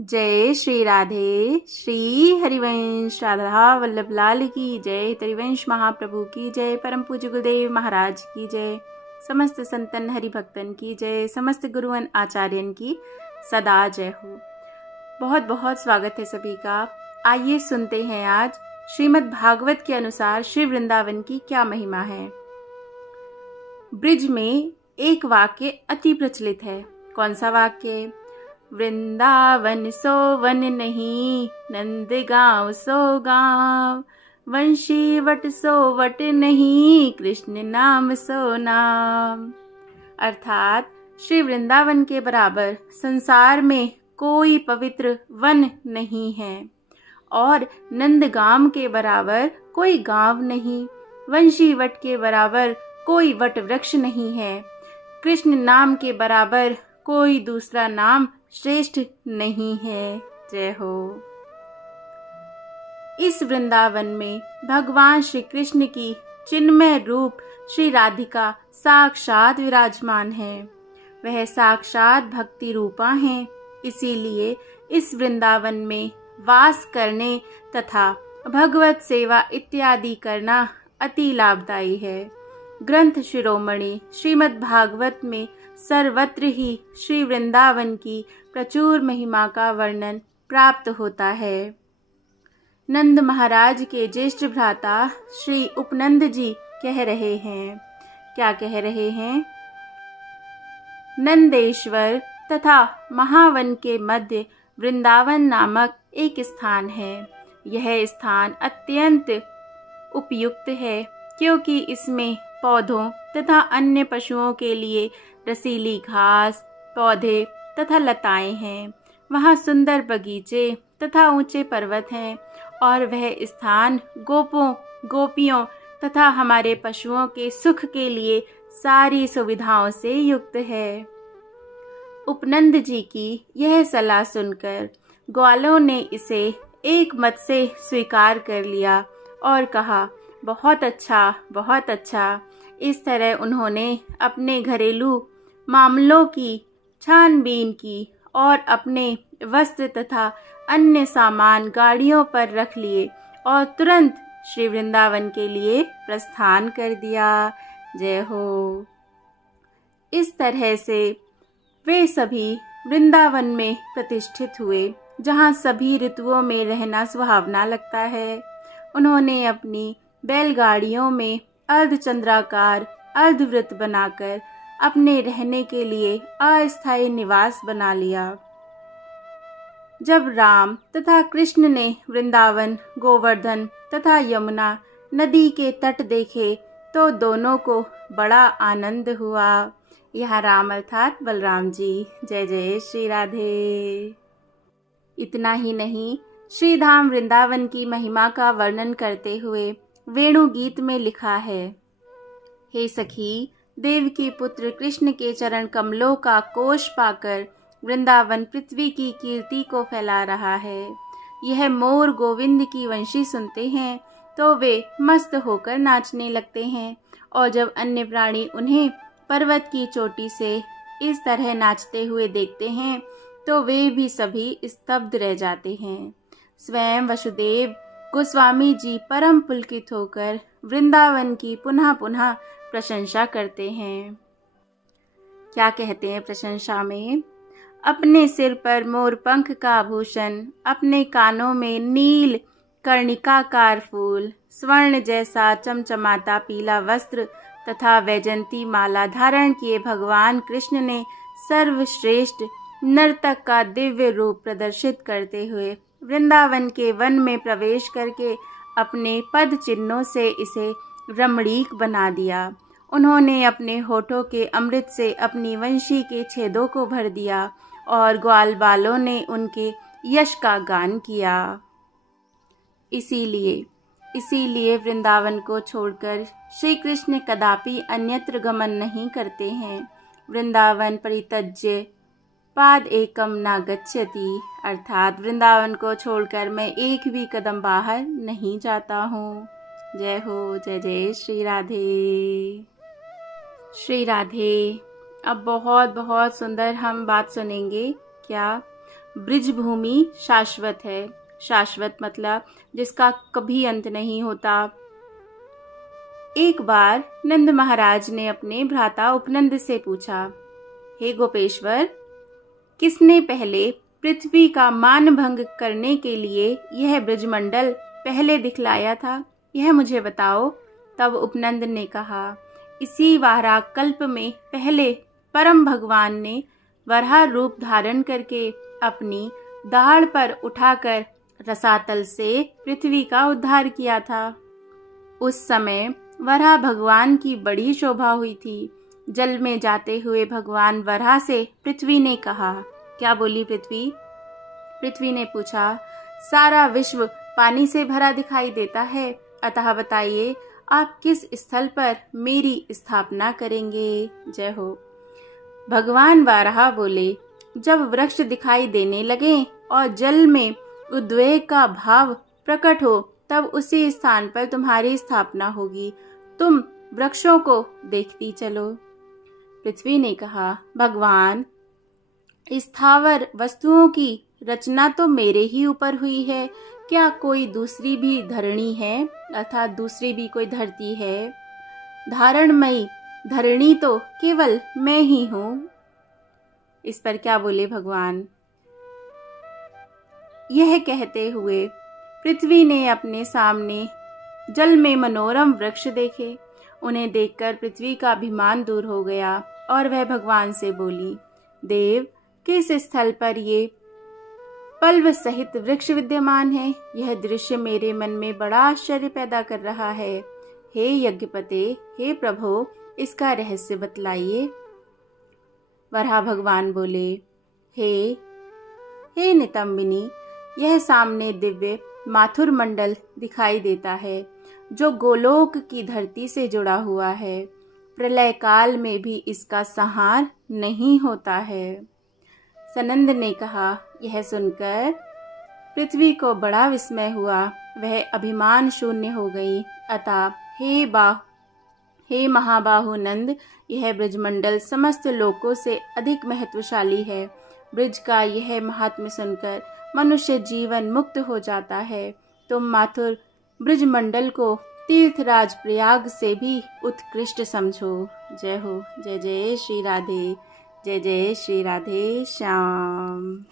जय श्री राधे। श्री हरिवंश राधा वल्लभ लाल की जय। हरिवंश महाप्रभु की जय। परम पूज्य गुरुदेव महाराज की जय। समस्त संतन हरिभक्तन की जय। समस्त गुरुअन आचार्यन की सदा जय हो। बहुत बहुत स्वागत है सभी का। आइए सुनते हैं आज श्रीमद् भागवत के अनुसार श्री वृंदावन की क्या महिमा है। ब्रिज में एक वाक्य अति प्रचलित है। कौन सा वाक्य? वृंदावन सो वन नहीं, नंद गाँव सो गाँव, वंशी वट सो वट नहीं, कृष्ण नाम सो नाम। अर्थात श्री वृंदावन के बराबर संसार में कोई पवित्र वन नहीं है और नंदगाम के बराबर कोई गांव नहीं, वंशी वट के बराबर कोई वट वृक्ष नहीं है, कृष्ण नाम के बराबर कोई दूसरा नाम श्रेष्ठ नहीं है। जय हो। इस वृंदावन में भगवान श्री कृष्ण की चिन्मय रूप श्री राधिका साक्षात विराजमान है। वह साक्षात भक्ति रूपा हैं। इसीलिए इस वृंदावन में वास करने तथा भगवत सेवा इत्यादि करना अति लाभदायी है। ग्रंथ शिरोमणि श्रीमद् भागवत में सर्वत्र ही श्री वृंदावन की प्रचुर महिमा का वर्णन प्राप्त होता है। नंद महाराज के ज्येष्ठ भ्राता श्री उपनंद जी कह रहे हैं। क्या कह रहे हैं? नंदेश्वर तथा महावन के मध्य वृंदावन नामक एक स्थान है। यह स्थान अत्यंत उपयुक्त है क्योंकि इसमें पौधों तथा अन्य पशुओं के लिए रसीली घास, पौधे तथा लताएं हैं। वहाँ सुंदर बगीचे तथा ऊंचे पर्वत हैं और वह स्थान गोपों, गोपियों तथा हमारे पशुओं के सुख के लिए सारी सुविधाओं से युक्त है। उपनंद जी की यह सलाह सुनकर ग्वालों ने इसे एक मत से स्वीकार कर लिया और कहा, बहुत अच्छा, बहुत अच्छा। इस तरह उन्होंने अपने घरेलू मामलों की छानबीन की और अपने वस्त्र तथा अन्य सामान गाड़ियों पर रख लिए और तुरंत श्री वृंदावन के लिए प्रस्थान कर दिया। जय हो। इस तरह से वे सभी वृंदावन में प्रतिष्ठित हुए, जहाँ सभी ऋतुओं में रहना सुहावना लगता है। उन्होंने अपनी बैलगाड़ियों में अर्धचंद्राकार अर्धवृत्त बनाकर अपने रहने के लिए अस्थायी निवास बना लिया। जब राम तथा कृष्ण ने वृंदावन, गोवर्धन तथा यमुना नदी के तट देखे तो दोनों को बड़ा आनंद हुआ। यहाँ राम अर्थात बलराम जी। जय जय श्री राधे। इतना ही नहीं, श्री धाम वृंदावन की महिमा का वर्णन करते हुए वेणु गीत में लिखा है, हे सखी, देवकी पुत्र कृष्ण के चरण कमलों का कोष पाकर वृंदावन पृथ्वी की कीर्ति को फैला रहा है। यह मोर गोविंद की वंशी सुनते हैं तो वे मस्त होकर नाचने लगते हैं और जब अन्य प्राणी उन्हें पर्वत की चोटी से इस तरह नाचते हुए देखते हैं तो वे भी सभी स्तब्ध रह जाते हैं। स्वयं वसुदेव गोस्वामी जी परम पुलकित होकर वृंदावन की पुनः पुनः प्रशंसा करते हैं। क्या कहते हैं प्रशंसा में? अपने सिर पर मोर पंख का आभूषण, अपने कानों में नील कर्णिकाकार फूल, स्वर्ण जैसा चमचमाता पीला वस्त्र तथा वैजंती माला धारण किए भगवान कृष्ण ने सर्वश्रेष्ठ नर्तक का दिव्य रूप प्रदर्शित करते हुए वृंदावन के वन में प्रवेश करके अपने पद चिन्हों से इसे रमणीक बना दिया। उन्होंने अपने होठों के अमृत से अपनी वंशी के छेदों को भर दिया और ग्वाल बालों ने उनके यश का गान किया। इसीलिए वृंदावन को छोड़कर श्री कृष्ण कदापि अन्यत्र गमन नहीं करते हैं। वृंदावन परित्यज्य पाद एकम न गच्छति, अर्थात वृंदावन को छोड़कर मैं एक भी कदम बाहर नहीं जाता हूँ। जय हो। जय जय श्री राधे। श्री राधे। अब बहुत बहुत सुंदर हम बात सुनेंगे। क्या? ब्रिज भूमि शाश्वत है। शाश्वत मतलब जिसका कभी अंत नहीं होता। एक बार नंद महाराज ने अपने भ्राता उपनंद से पूछा, हे गोपेश्वर, किसने पहले पृथ्वी का मान भंग करने के लिए यह ब्रजमंडल पहले दिखलाया था, यह मुझे बताओ। तब उपनंद ने कहा, इसी वाराह कल्प में पहले परम भगवान ने वराह रूप धारण करके अपनी दाढ़ पर उठाकर रसातल से पृथ्वी का उद्धार किया था। उस समय वराह भगवान की बड़ी शोभा हुई थी। जल में जाते हुए भगवान वराह से पृथ्वी ने कहा, क्या बोली पृथ्वी? पृथ्वी ने पूछा, सारा विश्व पानी से भरा दिखाई देता है, अतः बताइए आप किस स्थल पर मेरी स्थापना करेंगे? जय हो। भगवान वराह बोले, जब वृक्ष दिखाई देने लगे और जल में उद्वेग का भाव प्रकट हो, तब उसी स्थान पर तुम्हारी स्थापना होगी। तुम वृक्षों को देखती चलो। पृथ्वी ने कहा, भगवान, स्थावर वस्तुओं की रचना तो मेरे ही ऊपर हुई है, क्या कोई दूसरी भी धरणी है, अर्थात दूसरी भी कोई धरती है? धारणमयी धरणी तो केवल मैं ही हूँ। इस पर क्या बोले भगवान? यह कहते हुए पृथ्वी ने अपने सामने जल में मनोरम वृक्ष देखे। उन्हें देखकर पृथ्वी का अभिमान दूर हो गया और वह भगवान से बोली, देव, किस स्थल पर ये पल्व सहित वृक्ष विद्यमान है? यह दृश्य मेरे मन में बड़ा आश्चर्य पैदा कर रहा है। हे यज्ञपते, हे प्रभो, इसका रहस्य बतलाइए। वराह भगवान बोले, हे नितंबिनी, यह सामने दिव्य माथुर मंडल दिखाई देता है, जो गोलोक की धरती से जुड़ा हुआ है। प्रलय काल में भी इसका संहार नहीं होता है। सनंद ने कहा, यह सुनकर पृथ्वी को बड़ा विस्मय हुआ। वह अभिमान शून्य हो गई। अतः हे महाबाहु नंद, यह ब्रजमंडल समस्त लोकों से अधिक महत्वशाली है। ब्रज का यह महात्म्य सुनकर मनुष्य जीवन मुक्त हो जाता है। तुम माथुर ब्रजमंडल को तीर्थराज प्रयाग से भी उत्कृष्ट समझो। जय हो। जय जय श्री राधे। जय जय श्री राधे श्याम।